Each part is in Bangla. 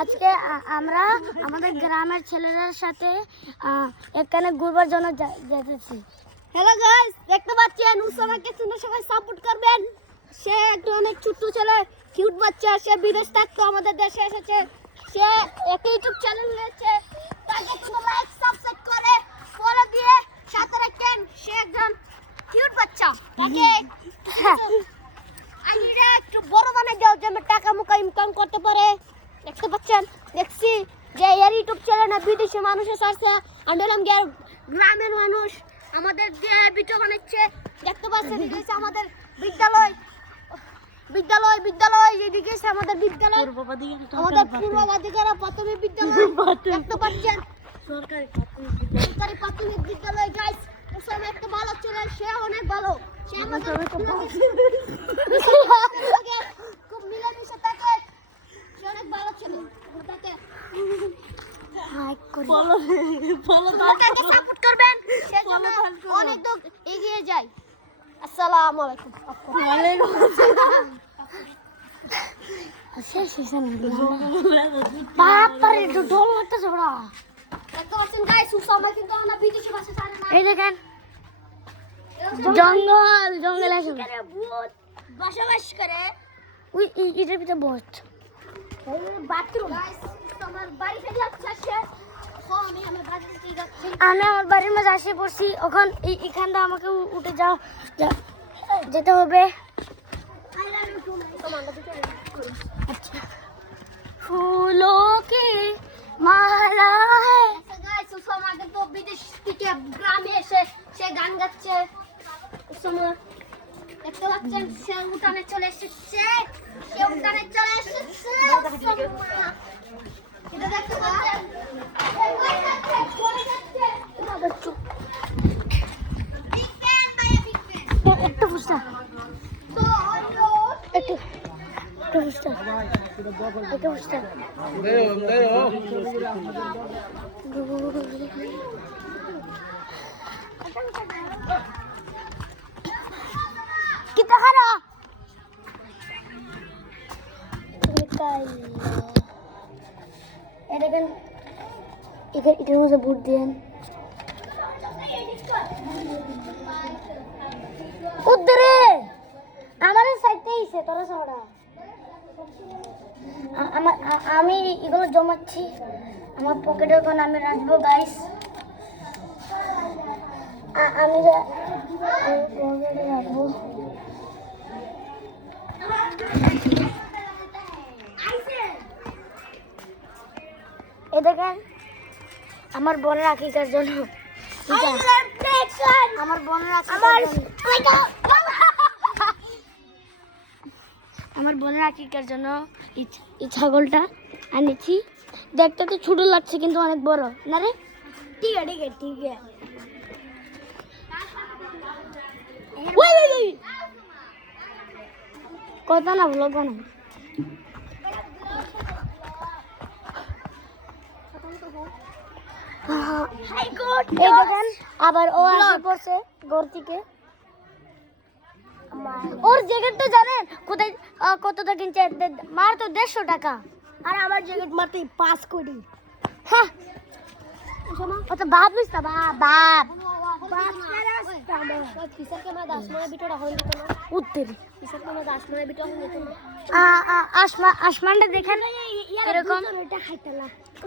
আজকে আমরা আমাদের গ্রামের ছেলেদের সাথে এখানে ঘুরবার জন্য যেতেছি। হ্যালো গাইস, দেখতে পাচ্ছেন উসামাকে সুন্দর সবাই সাপোর্ট করবেন। সে একটু অনেক ছোট ছেলে, কিউট বাচ্চা। সে বিদেশ থাকতো, আমাদের দেশে এসেছে। সে একটা ইউটিউব চ্যানেল নিয়েছে, তাকে একটু লাইক সাবস্ক্রাইব করে ফলো দিয়ে সাথে রাখেন। সে একজন কিউট বাচ্চা। তাকে আমি একটু বড় বানাই দাও যে টাকা মুকা ইনকাম করতে পারে। দেখতে পাচ্ছেন, দেখছি যে এর ইউটিউব চ্যানেল না বিদেশি মানুষের সাথে আন্ডালাম গ্রামের মানুষ আমাদের যে ভিডিও বানাচ্ছে। দেখতে পাচ্ছেন এদিকে আমাদের বিদ্যালয় বিদ্যালয় বিদ্যালয় এদিকে আমাদের বিদ্যালয়, আমাদের পূর্ববাদিকেরা প্রাথমিক বিদ্যালয়। দেখতে পাচ্ছেন সরকারি প্রাথমিক বিদ্যালয়। গাইস, উসামা একটা ভালো ছেলে, সে অনেক ভালো। সে আমাদের খুব মিলেমিশে থাকে। সে অনেক ভালো ছেলে। তাকে সাপোর্ট করবেন, সে অনেক দূর এগিয়ে যায়। আসসালামু আলাইকুম। বাপরে তো ডর লাগতেছে বড়। দেখতে পাচ্ছেন গাইস, উসামা কিন্তু আমরা বিদেশি ভাষা জানে না। এই দেখেন জঙ্গল আছে, ভূত বসবাস করে। ওই এটার ভিতরে বহুত বাথরুম। গাইস, আমার বাড়ি থেকে যাচ্ছে। আমি আমার বাড়ি থেকে যাচ্ছি। আমি আমার বাড়ির মাঝে আসে পড়ছি। ওখান এখানটা আমাকে উঠে যেতে হবে। আচ্ছা, ফুলো কি মালা হ্যায়। গাইস, উসামা কিন্তু বিদেশ থেকে গ্রামে এসে সে গান গাচ্ছে। উসামা দেখতে পাচ্ছেন, সে উঠানে চলে এসেছে। এটা দেখতে পাচ্ছেন, একটু ফুসটা একটু ফুসটা একটু ফুসটা kita kara এটা কেন এটার মধ্যে ভোট দেন উদ্রে আমাদের সাইডে এসে তোরা সরা আমি এগুলো জমাচ্ছি আমার পকেটে। এখন আমি রাখবো গাইস। আমি পকেটে রাখবো। এই দেখেন আমার বোনের আকিকার জন্য, আমার বোনের আকিকার জন্য এই ছাগলটা আনেছি। দেখতে তো ছোট লাগছে কিন্তু অনেক বড় না রে। ঠিক আছে ঠিক আছে ঠিক আছে। কথা না বলো কেন। এই দেখেন আবার ও আসে পড়ছে ঘর থেকে। ওর জ্যাকেটটা জানেন কোথায় কতটা কিনছে? মার তো 150 টাকা। আর আমার জ্যাকেট মাত্র 5 কোটি। হ্যাঁ, ও তো বাপ নিস না, বাপ আসমানটা দেখেন এরকম।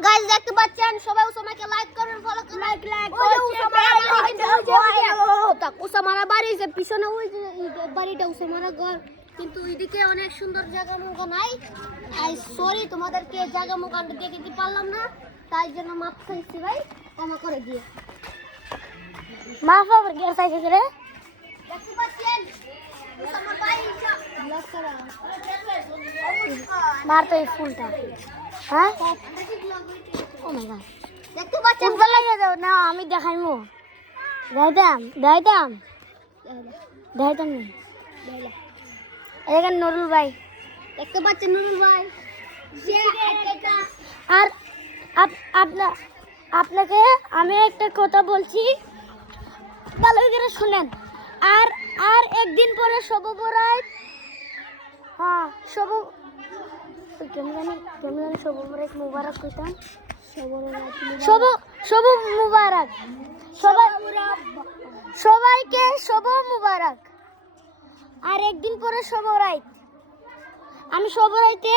গাইস, দেখতে পাচ্ছেন, সবাই উসামাকে লাইক করুন, ফলো করুন। উসামার বাড়ি যে পিছনে, ওই যে বাড়িটা উসামার ঘর। কিন্তু এদিকে অনেক সুন্দর জায়গা মুগা নাই। আই সরি, তোমাদেরকে জায়গা মুগা দেখে দিতে পারলাম না, তাই জন্য মাফ চাইছি ভাই, ক্ষমা করে দিয়ে। মাফ আবার কি চাইছিস রে? দেখতে পাচ্ছেন উসামার বাড়ি মার তো এই ফুলটা। হ্যাঁ, ও মাই গড, দেখতে পাচ্ছেন। ফুলটা লাগিয়ে দাও না, আমি দেখাইমু। দেখাইতাম না। এখানে নুরুল ভাই, দেখতে পাচ্ছেন নুরুল ভাই। আর আপনাকে আমি একটা কথা বলছি, ভালো করে শুনেন। আর একদিন পরে শবে বরাত। হ্যাঁ, কেমন জানি সব মুবারক কইতাম সব সব মুবারক সবাইকে সব মুবারক। আর একদিন পরে সব রাইত আমি সব রাইতে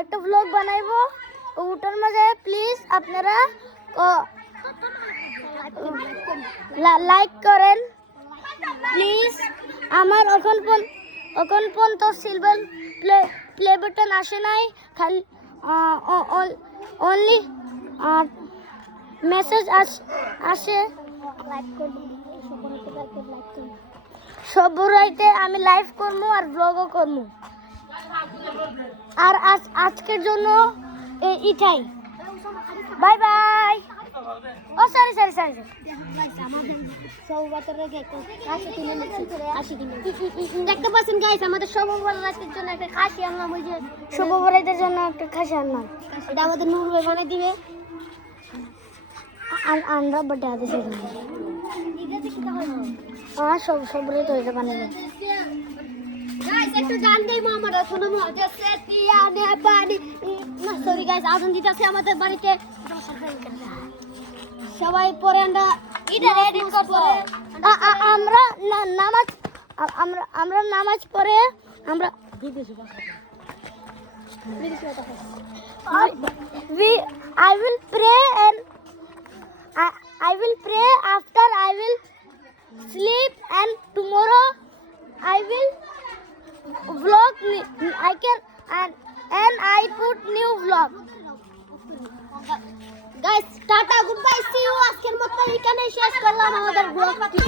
একটা ব্লগ বানাইবো, ওটার মাঝে প্লিজ আপনারা লাইক করেন প্লিজ। আমার এখন পর্যন্ত সিলভার প্লে বাটন আসে নাই, খালি অনলি মেসেজ আসে। সব রাইতে আমি লাইভ করবো আর ব্লগও করবো। আর আজকের জন্য এটাই, বাই বাই। ও সরি দেখতে পাচ্ছেন গাইস, আমাদের সবার জন্য একটা খাসি আনলাম। ওই যে শুভ বরাইদের জন্য একটা খাসি আনলাম, এটা আমাদের নূর ভাই বানিয়ে দিবে। আমরা বড় আদেশ সব রাইতে ওইটা বানাবে। গাইস একটু গান গাইবো আমরা, শোনো মজা তিয়ানে পানি না। সরি গাইস, আজান দিতেছে আমাদের বাড়িতে। সবাই পরে আমরা এটা এডিট করব। আমরা নামাজ পড়ে আমরা I will pray and I will pray after I will sleep, and tomorrow I will vlog. I can and I put new vlog. Guys tata, goodbye, see you. আজকের মতো এখানেই শেষ করলাম আমাদের ব্লগটি।